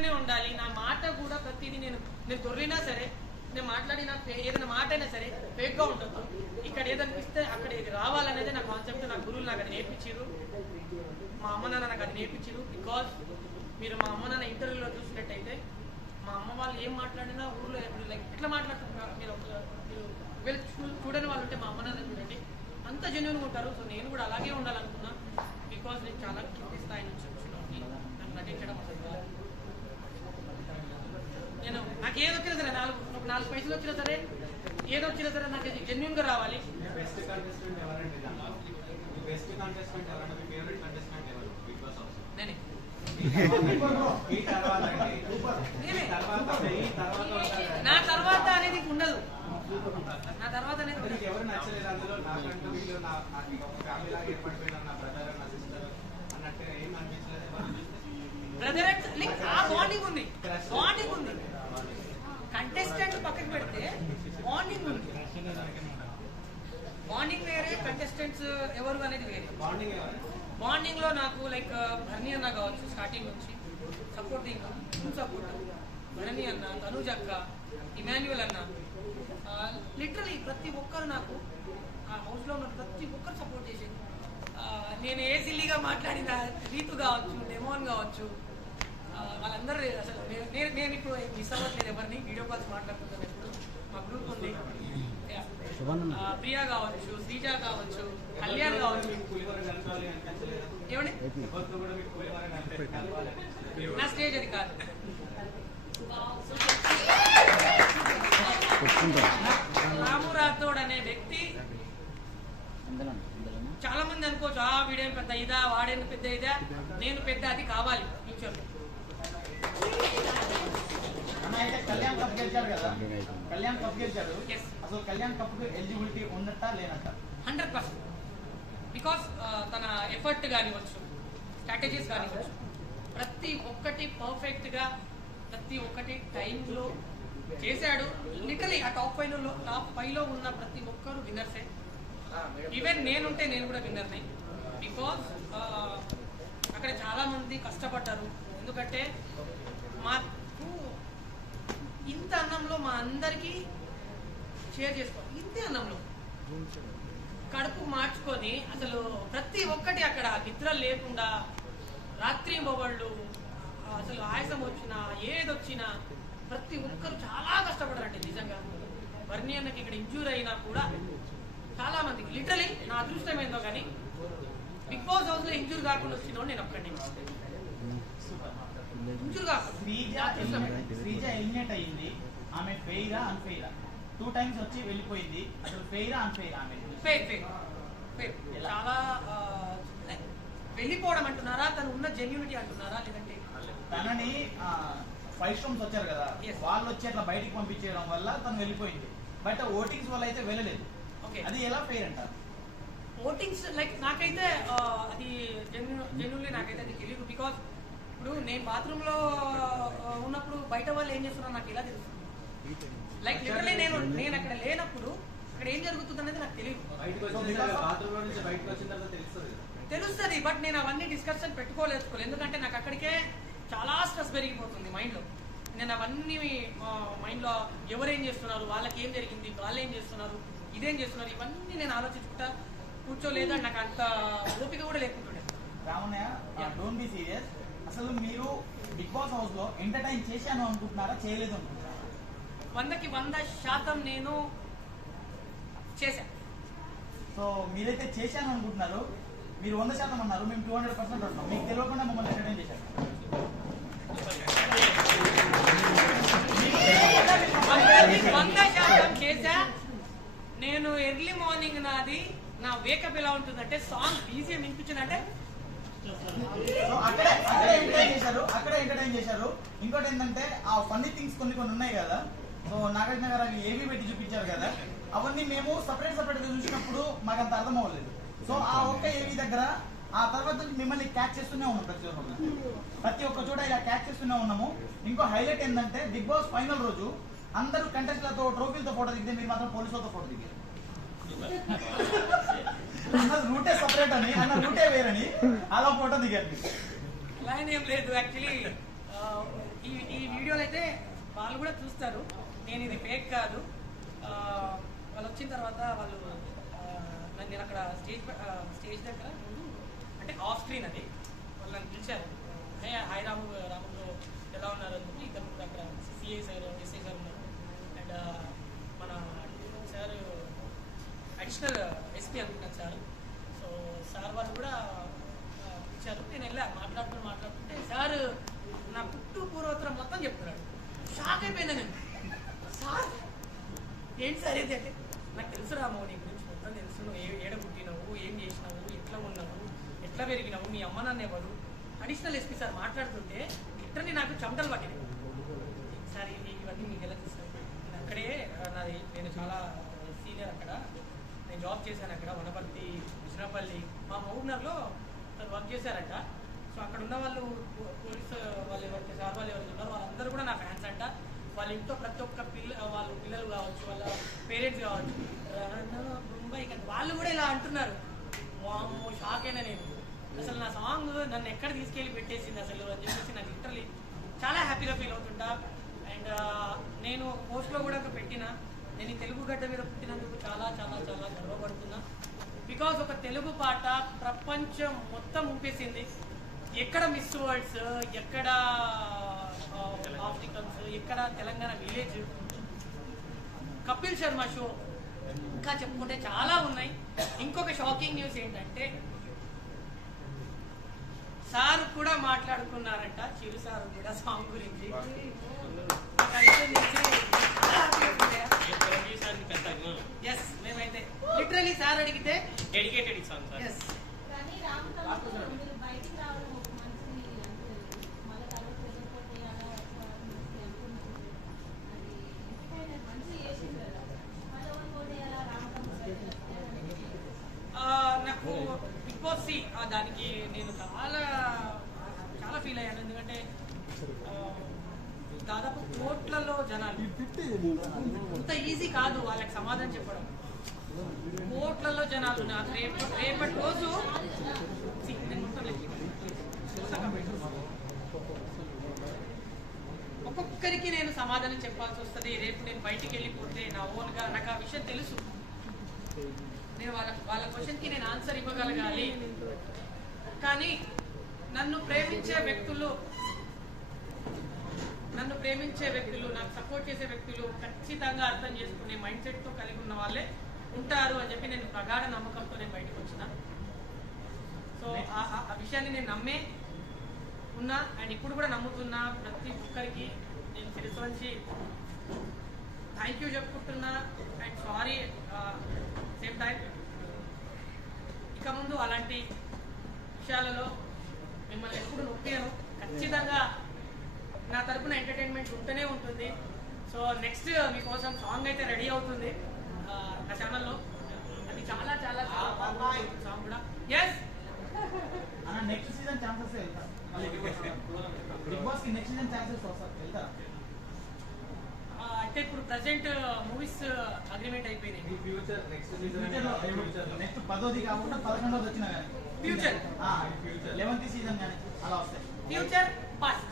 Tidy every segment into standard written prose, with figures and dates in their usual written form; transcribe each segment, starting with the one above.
మాటనే ఉండాలి. నా మాట కూడా ప్రతిదీ నేను దొరికినా సరే, నేను మాట్లాడిన ఏదైనా మాట అయినా సరే ఫేక్గా ఉండొద్దు. ఇక్కడ ఏదనిపిస్తే అక్కడ ఇది రావాలనేది నా కాన్సెప్ట్. నా గురువులు నాకు అది నేర్పించారు, మా అమ్మ నాన్న నాకు అది నేర్పించారు. బికాజ్ మీరు మా అమ్మ నాన్న ఇంటర్వ్యూలో చూసినట్టయితే మా అమ్మ వాళ్ళు ఏం మాట్లాడినా ఊళ్ళో లైక్ ఎట్లా మాట్లాడుతున్నారు మీరు వీళ్ళు చూడని వాళ్ళు ఉంటే మా అమ్మ నాన్న చూడండి, అంత జెన్యూన్గా ఉంటారు. సో నేను కూడా అలాగే ఉండాలనుకున్నా. బికాజ్ నేను చాలా కింది స్థాయి నుంచి వచ్చిన నాకు నటించడం అసలు నేను నాకు ఏది వచ్చినా సరే 4 పైసలు వచ్చినా సరే ఏదొచ్చినా సరే నాకు జెన్యూన్గా రావాలి. నా తర్వాత అనేది ఉండదు. నా తర్వాత అనేది బ్రదర్ ఆ బాండింగ్ ఉంది. కంటెస్టెంట్ పక్కకి పెడితే బాండింగ్ ఉంది. బాండింగ్ వేరే, కంటెస్టెంట్స్ ఎవరు అనేది వేరే. బాండింగ్ లో నాకు లైక్ భరణి అన్న కావచ్చు, స్టార్టింగ్ నుంచి సపోర్టింగ్ ఫుల్ సపోర్ట్. భరణి అన్న, తనూజ్ అక్క, ఇమాన్యువల్ అన్న, లిటరలీ ప్రతి ఒక్కరు నాకు ఆ హౌస్ లో ఉన్న ప్రతి ఒక్కరు సపోర్ట్ చేసేది. నేను ఏ సిల్లీగా మాట్లాడిన రీతు కావచ్చు, డెమోన్ కావచ్చు, వాళ్ళందరూ అసలు నేను ఇప్పుడు మిస్ అవ్వట్లేదు ఎవరిని. వీడియో కాల్స్ మాట్లాడుతున్నాను ఇప్పుడు. మా గ్రూప్ ఉంది, ప్రియా కావచ్చు, శ్రీజ కావచ్చు, కళ్యాణ్ కావచ్చు. ఏమండి నా స్టేజ్ అది కాదు. రాము రాథోడ్ అనే వ్యక్తి చాలా మంది అనుకోవచ్చు, వీడేం పెద్ద ఇదా, వాడేం పెద్ద ఇదా. నేను పెద్ద అది కావాలి ఫ్యూచర్. కళ్యాణ్ కప్ గెలిచారు కదా, కళ్యాణ్ కప్ గెలిచారు. అసలు కళ్యాణ్ కప్ ఎలిజిబిలిటీ ఉన్నట్టా లేనట్ట? 100%. బికాస్ తన ఎఫర్ట్ కానివచ్చు, స్ట్రాటజీస్ కానివచ్చు, ప్రతి ఒక్కటి పర్ఫెక్ట్ గా ప్రతి ఒక్కటి టైంలో చేశాడు. లిటరలీ ఆ టాప్ 5లో ఉన్న ప్రతి ఒక్కరు విన్నర్సే. ఈవెన్ నేనుంటే నేను కూడా విన్నర్ని. బికాస్ అక్కడ చాలా మంది కష్టపడ్డారు. ఎందుకంటే మాకు ఇంత అన్నంలో మా అందరికీ షేర్ చేసుకోవాలి. ఇంతే అన్నంలో కడుపు మార్చుకొని అసలు ప్రతి ఒక్కటి అక్కడ నిద్ర లేకుండా రాత్రి మొబళ్ళు, అసలు ఆయాసం వచ్చినా ఏదొచ్చినా ప్రతి ఒక్కరు చాలా కష్టపడారండి నిజంగా. వర్ణి అన్నకి ఇక్కడ ఇంజూర్ అయినా కూడా చాలా మందికి లిటరలీ నా అదృష్టం ఏందో కానీ బిగ్ బాస్ హౌస్ లో ఇంజూర్ కాకుండా వచ్చిన నేను ఒక్కడిని. ఇంజూర్ కాకుండా శ్రీజ ఎలిమినేట్ అయ్యింది. ఆమె ఫెయిరా అన్ఫెయిరా? 2 times వచ్చి వెళ్ళిపోయింది. అసలు ఫెయిరా అన్ఫెయిరా? ఆమె ఫెయిర్. చాలా వెళ్ళిపోవడం అంటున్నారా, తను ఉన్న జెన్యూనిటీ అంటున్నారా, లేదంటే తనని 5 rooms వచ్చారు కదా, వాళ్ళు వచ్చి అట్లా బయటికి పంపించడం వల్ల తను వెళ్ళిపోయింది. బట్ ఓటింగ్స్ వల్ల అయితే వెళ్ళలేదు. అది ఎలా ఫెయిర్ అంటారు? ఓటింగ్స్ లైక్ నాకైతే అది జెన్యూన్లీ నాకైతే అది తెలియదు. బికాస్ ఇప్పుడు నేను బాత్రూమ్ లో ఉన్నప్పుడు బయట వాళ్ళు ఏం చేస్తున్నారు నాకు ఎలా తెలుస్తుంది? లైక్ లిటరలీ నేను అక్కడ లేనప్పుడు అక్కడ ఏం జరుగుతుంది అనేది నాకు తెలియదు. తెలుస్తుంది, బట్ నేను అవన్నీ డిస్కషన్ పెట్టుకోలేసుకోలేదు. ఎందుకంటే నాకు అక్కడికే చాలా స్ట్రెస్ పెరిగిపోతుంది మైండ్లో. నేను అవన్నీ మైండ్లో ఎవరేం చేస్తున్నారు, వాళ్ళకి ఏం జరిగింది, వాళ్ళు ఏం చేస్తున్నారు, ఇదేం చేస్తున్నారు, ఇవన్నీ నేను ఆలోచించుకుంటా కూర్చోలేదు. నాకు అంత ఓపిక కూడా లేకుంటుండే. రామన్నయ్య, డోంట్ బి సీరియస్. అసలు మీరు బిగ్ బాస్ హౌస్ లో ఎంటర్టైన్ చేశాను అనుకుంటున్నారా, చేయలేదు అనుకుంటున్నారా? 100కి 100% నేను చేశాను. సో మీరైతే చేశాను అనుకుంటున్నారు. మీరు 100% అన్నారు, మేము 200% అంటున్నాం. మీకు తెలియకుండా మమ్మల్ని ఎంటర్టైన్ చేశారు. 100% చేశా. నేను ఎర్లీ మార్నింగ్ నా వేకప్ ఎలా ఉంటుందంటే సాంగ్ ఈజీగా వినిపించిందంటే అక్కడే ఎంటర్టైన్ చేశారు. ఇంకోటి ఏంటంటే ఆ ఫన్నీ థింగ్స్ కొన్ని ఉన్నాయి కదా, సో నాగార్జున గారు అవి ఏవి పెట్టి చూపించారు కదా, అవన్నీ మేము సపరేట్ గా చూసినప్పుడు మాకు అంత అర్థం అవ్వలేదు. సో ఆ ఒక్క ఏవి దగ్గర ఆ తర్వాత మిమ్మల్ని క్యాచ్ చేస్తూనే ఉన్నాం. ప్రతి ఒక్క చోట ఇలా క్యాచ్ చేస్తూనే ఉన్నాము. ఇంకో హైలైట్ ఏంటంటే బిగ్ బాస్ ఫైనల్ రోజు అందరూ కంటెస్ట్లతో ట్రోఫీలతో ఫోటో దిగితే మీరు మాత్రం పోలీసులతో ఫోటో దిగారు. రూటే సపరేట్ అని అన్న రూటే వేరని అలా ఫోటో దిగారు. అలా ఏం లేదు. యాక్చువల్లీ ఈ నేను ఇది ఫేక్ కాదు. వాళ్ళు వచ్చిన తర్వాత వాళ్ళు నేను అక్కడ స్టేజ్ దగ్గర ముందు అంటే ఆఫ్ స్క్రీన్ అది వాళ్ళు నన్ను పిలిచారు. హాయ్ రాము ఎలా ఉన్నారు అని చెప్పి ఇద్దరు ముగ్గురు అక్కడ సిఐ సార్ ఎస్ఐ సార్ ఉన్నారు అండ్ మన సార్ అడిషనల్ ఎస్పీ అనుకున్నాను సార్. సో సార్ వాళ్ళు కూడా ఇచ్చారు. నేను వెళ్ళా మాట్లాడుతుంటే సార్ నా పుట్టు పూర్వోత్తరం మొత్తం చెప్తున్నాడు. షాక్ అయిపోయినా నేను. సార్ ఏంటి సార్ ఇది అంటే నాకు తెలుసు రాము నీ గురించి మొత్తం తెలుసు. నువ్వు ఏడ పుట్టినావు, ఏం చేసినావు, ఎట్లా ఉన్నావు, ఎట్లా పెరిగినావు, మీ అమ్మ నాన్న ఎవరు. అడిషనల్ ఎస్పీ సార్ మాట్లాడుతుంటే ఇట్టని నాకు చెమటలు పట్టినాయి. సార్ ఇవన్నీ మీకు ఎలా తెలుసు? నేను అక్కడే నేను చాలా సీనియర్ అక్కడ. నేను జాబ్ చేశాను అక్కడ వనపర్తి, విశ్రాపల్లి, మా మహబూబ్నగర్లో వర్క్ చేశారంట. సో అక్కడ ఉన్న వాళ్ళు పోలీసు వాళ్ళు ఎవరైతే సార్ వాళ్ళు ఎవరైతే ఉన్నారో వాళ్ళందరూ కూడా నా ఫ్యాన్స్ అంట. వాళ్ళ ఇంట్లో ప్రతి ఒక్క వాళ్ళ పిల్లలు కావచ్చు, వాళ్ళ పేరెంట్స్ కావచ్చు, ముంబై వాళ్ళు కూడా ఇలా అంటున్నారు. వామ్మో షాక్ అయినా నేను. అసలు నా సాంగ్ నన్ను ఎక్కడ తీసుకెళ్ళి పెట్టేసింది అసలు అని చెప్పేసి నాకు లిటరలీ చాలా హ్యాపీగా ఫీల్ అవుతుంటా. అండ్ నేను పోస్ట్లో కూడా పెట్టిన నేను ఈ తెలుగు గడ్డ మీద పుట్టినందుకు చాలా చాలా చాలా గర్వపడుతున్నా. బికాజ్ ఒక తెలుగు పాట ప్రపంచం మొత్తం ఊపేసింది. ఎక్కడ మిస్ వరల్డ్స్, ఎక్కడ ఆఫ్రికన్స్, ఎక్కడ తెలంగాణ విలేజ్, కపిల్ శర్మ షో, ఇంకా చెప్పుకుంటే చాలా ఉన్నాయి. ఇంకొక షాకింగ్ న్యూస్ ఏంటంటే సార్ కూడా మాట్లాడుకున్నారంట, చిరు సార్ కూడా సాంగ్ గురించి. ఎస్ మేమైతే లిటరలీ సార్ అడిగితే డెడికేటెడ్ సాంగ్ సార్. ఎస్ నాకు బిగ్ బాస్ దానికి నేను చాలా చాలా ఫీల్ అయ్యాను. ఎందుకంటే దాదాపు కోట్లలో జనాలు, అంత ఈజీ కాదు వాళ్ళకి సమాధానం చెప్పడం. కోట్లలో జనాలు నాకు రేపటి రోజు ఒక్కొక్కరికి నేను సమాధానం చెప్పాల్సి వస్తుంది. రేపు నేను బయటికి వెళ్ళిపోతే నా ఓన్గా నాకు ఆ విషయం తెలుసు. నేను వాళ్ళ క్వశ్చన్కి నేను ఆన్సర్ ఇవ్వగలగాలి. కానీ నన్ను ప్రేమించే వ్యక్తులు, నాకు సపోర్ట్ చేసే వ్యక్తులు ఖచ్చితంగా అర్థం చేసుకునే మైండ్ సెట్తో కలిగి ఉన్న వాళ్ళే ఉంటారు అని చెప్పి నేను ప్రగాఢ నమ్మకంతో నేను బయటకు వచ్చిన. సో ఆ విషయాన్ని నేను నమ్మే ఉన్నా అండ్ ఇప్పుడు కూడా నమ్ముతున్నా. ప్రతి ఒక్కరికి నేను తెలుసు నుంచి థ్యాంక్ యూ చెప్పుకుంటున్నా అండ్ సారీ సేమ్ టైం. ఇక ముందు అలాంటి విషయాలలో మిమ్మల్ని ఎప్పుడు నొప్పాను. ఖచ్చితంగా నా తరపున ఎంటర్టైన్మెంట్ ఉంటూనే ఉంటుంది. సో నెక్స్ట్ మీకోసం సాంగ్ అయితే రెడీ అవుతుంది నా ఛానల్లో. అది చాలా చాలా చాలా బాగుంది సాంగ్ కూడా. ఎస్ నెక్స్ట్ సీజన్ ఛాన్సెస్ వెళ్తారు. బిగ్ బాస్ కి నెక్స్ట్ సీజన్ ఛాన్సెస్ వెళ్తారా? అయితే ఇప్పుడు ప్రెసెంట్ మూవీస్ అగ్రిమెంట్ అయిపోయినాయి. నెక్స్ట్ 10వ కాకుండా 11వ వచ్చినా కానీ ఫ్యూచర్ 11th సీజన్ కానీ అలా వస్తాయి. ఫ్యూచర్ పాస్ట్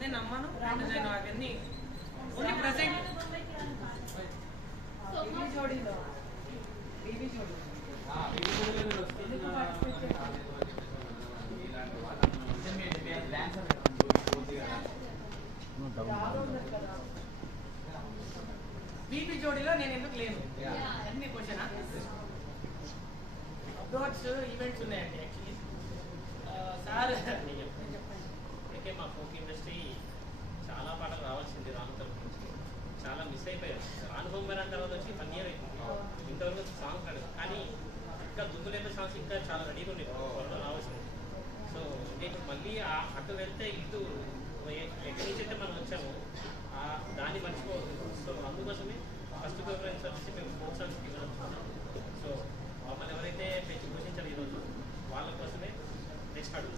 నేను నమ్మను. నేను అవన్నీ ఓన్లీ ప్రెసెంట్ బీబీ జోడీలో నేను ఎందుకు లేను అన్ని క్వశ్చన్ అప్లోడ్స్ ఈవెంట్స్ ఉన్నాయండి. యాక్చువల్లీ సార్ అయితే మా ఫోక్ ఇండస్ట్రీ చాలా పాటలు రావాల్సింది రాను తరపు నుంచి, చాలా మిస్ అయిపోయారు. రాను బొమ్మరాన్ తర్వాత వచ్చి 1 year అయిపోయింది. ఇంతవరకు సాంగ్స్ రాలేదు. కానీ ఇంకా దుద్దులేపే సాంగ్స్ ఇంకా చాలా రెడీగా ఉన్నాయి, త్వరలో రావాల్సింది. సో నేను మళ్ళీ అటు వెళ్తే ఇటు ఎక్కడి నుంచి అయితే మనం వచ్చాము దాన్ని మర్చిపోవద్దు. సో అందుకోసమే ఫస్ట్ ప్రిఫరెన్స్ వచ్చేసి మేము ఫోక్ సాంగ్స్కి ఇవ్వడం. సో మమ్మల్ని ఎవరైతే పెంచి పోషించారు ఈరోజు వాళ్ళ కోసమే నెక్స్ట్ అడుగు.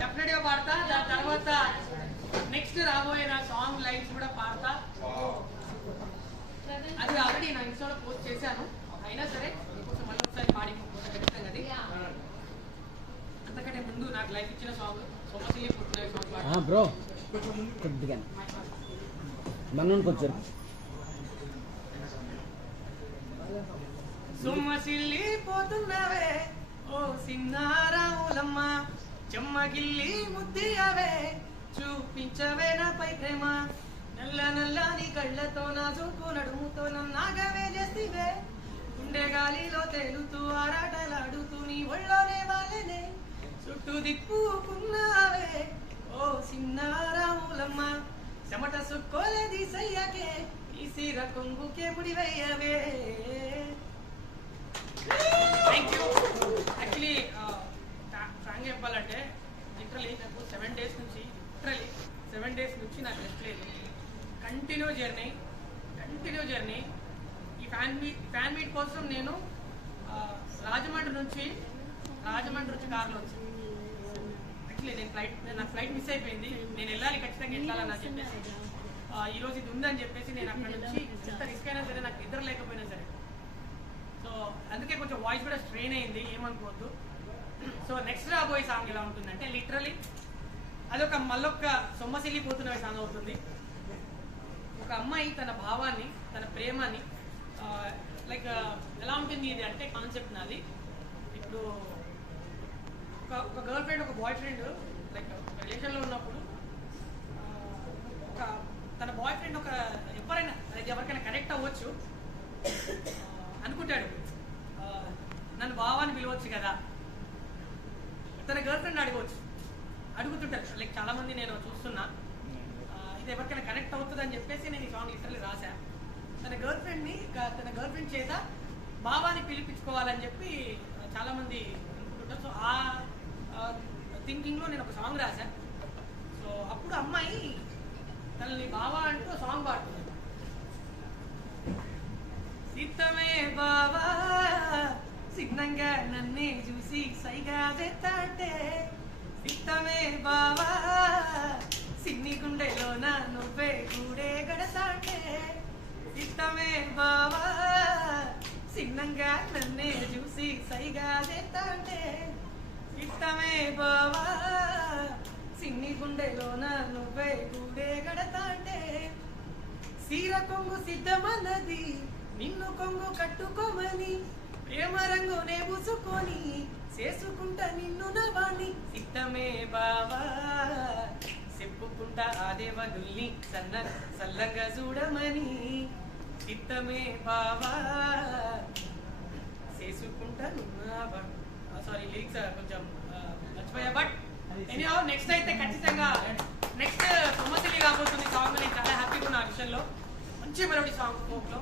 డెఫినెట్గా పాడతా. దాని తర్వాత నెక్స్ట్ రాబోయే నా సాంగ్ పాడతా. అది ఆల్రెడీ నా ఇన్స్టాలో పోస్ట్ చేశాను. అయినా సరే కొంచెం మళ్ళీ ఒకసారి పాడి ఖచ్చితంగా అది. అంతకంటే ముందు నాకు లైఫ్ ఇచ్చిన సాంగ్ సోమశిల్లి పుట్టిన సాంగ్ పాడతా. బ్రో కొద్దిగా మన కొంచెం సొమ్మసిల్లి పోతున్నవే ఓ సిన్నారాములమ్మ, చెమ్మగిల్లి ముద్దియవే చూపించవే నాపై ప్రేమ, నల్ల నల్లని కళ్ళతో నా చూపు నడుముతో నన్నాగవే చేస్తివే, గుండె గాలిలో తేలుతూ ఆరాటలాడుతూ నీ ఒళ్ళోనే వాలెనే, చుట్టూ దిప్పుకున్నావే ఓ సిన్నారాములమ్మ, చెమట సుక్కోలేది సయ్యకే ఈ సీర కొంగుకే ముడివయ్యవే. Thank you. యాక్చువల్లీ ఫ్రాంక్ చెప్పాలంటే లిటరలీ నాకు 7 days నుంచి నాకు రెస్ట్ లేదు. Continue journey. ఈ ఫ్యాన్ మీట్ కోసం నేను రాజమండ్రి నుంచి కారులో వచ్చాను. యాక్చువల్లీ నాకు ఫ్లైట్ మిస్ అయిపోయింది. నేను వెళ్ళాలి, ఖచ్చితంగా వెళ్ళాలని చెప్పేసి ఈరోజు ఇది ఉందని చెప్పేసి నేను అక్కడ నుంచి ఎంత రిస్క్ అయినా సరే, నాకు నిద్ర లేకపోయినా సరే, సో అందుకే కొంచెం వాయిస్ కూడా స్ట్రెయిన్ అయింది, ఏమనుకోవద్దు. సో నెక్స్ట్ రాబోయే సాంగ్ ఎలా ఉంటుందంటే లిటరలీ అదొక మళ్ళొక్క సొమ్మసిల్లి పోతున్న సాంగ్ అవుతుంది. ఒక అమ్మాయి తన భావాన్ని, తన ప్రేమని లైక్ ఎలా ఉంటుంది ఇది అంటే కాన్సెప్ట్ నాది. ఇప్పుడు ఒక గర్ల్ ఫ్రెండ్, ఒక బాయ్ ఫ్రెండ్ లైక్ రిలేషన్లో ఉన్నప్పుడు తన బాయ్ ఫ్రెండ్ ఎవరికైనా కనెక్ట్ అవ్వచ్చు అనుకుంటాడు, నన్ను బావాని పిలవచ్చు కదా, తన గర్ల్ ఫ్రెండ్ అడుగుతుంటారు. లైక్ చాలా మంది నేను చూస్తున్నా, ఇది ఎవరికైనా కనెక్ట్ అవుతుంది అని చెప్పేసి నేను ఈ సాంగ్ లిటరల్లీ రాశా. తన గర్ల్ ఫ్రెండ్ చేత బావాని పిలిపించుకోవాలని చెప్పి చాలా మంది అనుకుంటుంటారు. సో ఆ థింకింగ్లో నేను ఒక సాంగ్ రాశా. సో అప్పుడు అమ్మాయి తనని బావా అంటూ సాంగ్ పాడుతుంది. సీతమే బావా సిగ్నంగా నన్నే చూసి సైగా చేస్తాంటే, సీతమే బావా సిన్ని గుండెలోన నువ్వే గూడే గడతాంటే, సీతమే బావా సిగ్నంగా నన్నే చూసి సైగా చేస్తాంటే, సీతమే బావా సిన్ని గుండెలోన నువ్వే గూడే గడతాంటే, సీర కొంగు సిద్ధమన్నది నిన్ను కొంగు కట్టుకోమని, ప్రేమ రంగునే పూసుకొని చేసుకుంటా నిన్ను నవాణి, సిద్ధమే బావా చెప్పుకుంటా ఆదేవదుల్ని సల్లంగా చూడమని, సిద్ధమే బావా చేసుకుంటా నువ్వు. సారీ లిరిక్స్ కొంచెం మర్చిపోయా, బట్ ఎనీహౌ నెక్స్ట్ అయితే ఖచ్చితంగా నెక్స్ట్ సొమ్మసిల్లి రాబోతుంది సాంగ్. నేను చాలా హ్యాపీగా ఉన్న విషయంలో, మంచి మెలోడీ సాంగ్ ఫోక్లో.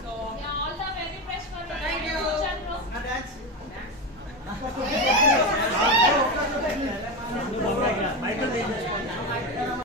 So all the very best for